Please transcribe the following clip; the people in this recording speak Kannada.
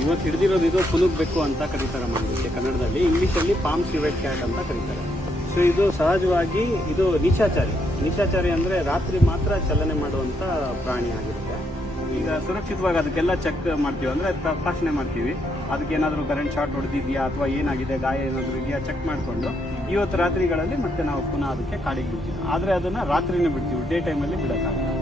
ಇವತ್ತು ಹಿಡಿದಿರೋದು ಇದು ಪುನುಗ್ ಬೆಕ್ಕು ಅಂತ ಕರೀತಾರೆ ಇದಕ್ಕೆ ಕನ್ನಡದಲ್ಲಿ, ಇಂಗ್ಲಿಷಲ್ಲಿ ಪಾಮ್ ಸಿವೆಟ್ ಕ್ಯಾಟ್ ಅಂತ ಕರೀತಾರೆ. ಸೊ ಇದು ಸಹಜವಾಗಿ ಇದು ನಿಶಾಚಾರಿ ಅಂದರೆ ರಾತ್ರಿ ಮಾತ್ರ ಚಲನೆ ಮಾಡುವಂಥ ಪ್ರಾಣಿ ಆಗಿರುತ್ತೆ. ಈಗ ಸುರಕ್ಷಿತವಾಗಿ ಅದಕ್ಕೆಲ್ಲ ಚೆಕ್ ಮಾಡ್ತೀವಿ, ಅಂದರೆ ತಪಾಸಣೆ ಮಾಡ್ತೀವಿ, ಅದಕ್ಕೆ ಏನಾದರೂ ಕರೆಂಟ್ ಶಾರ್ಟ್ ಹೊಡೆದಿದೆಯಾ ಅಥವಾ ಏನಾಗಿದೆ, ಗಾಯ ಏನಾದರೂ ಇದೆಯಾ ಚೆಕ್ ಮಾಡಿಕೊಂಡು ಇವತ್ತು ರಾತ್ರಿಗಳಲ್ಲಿ ಮತ್ತೆ ನಾವು ಪುನಃ ಅದಕ್ಕೆ ಕಾಡಿಗೆ ಬಿಡ್ತೀವಿ. ಆದರೆ ಅದನ್ನು ರಾತ್ರಿನೇ ಬಿಡ್ತೀವಿ, ಡೇ ಟೈಮಲ್ಲಿ ಬಿಡೋಕ್ಕಾಗಲ್ಲ.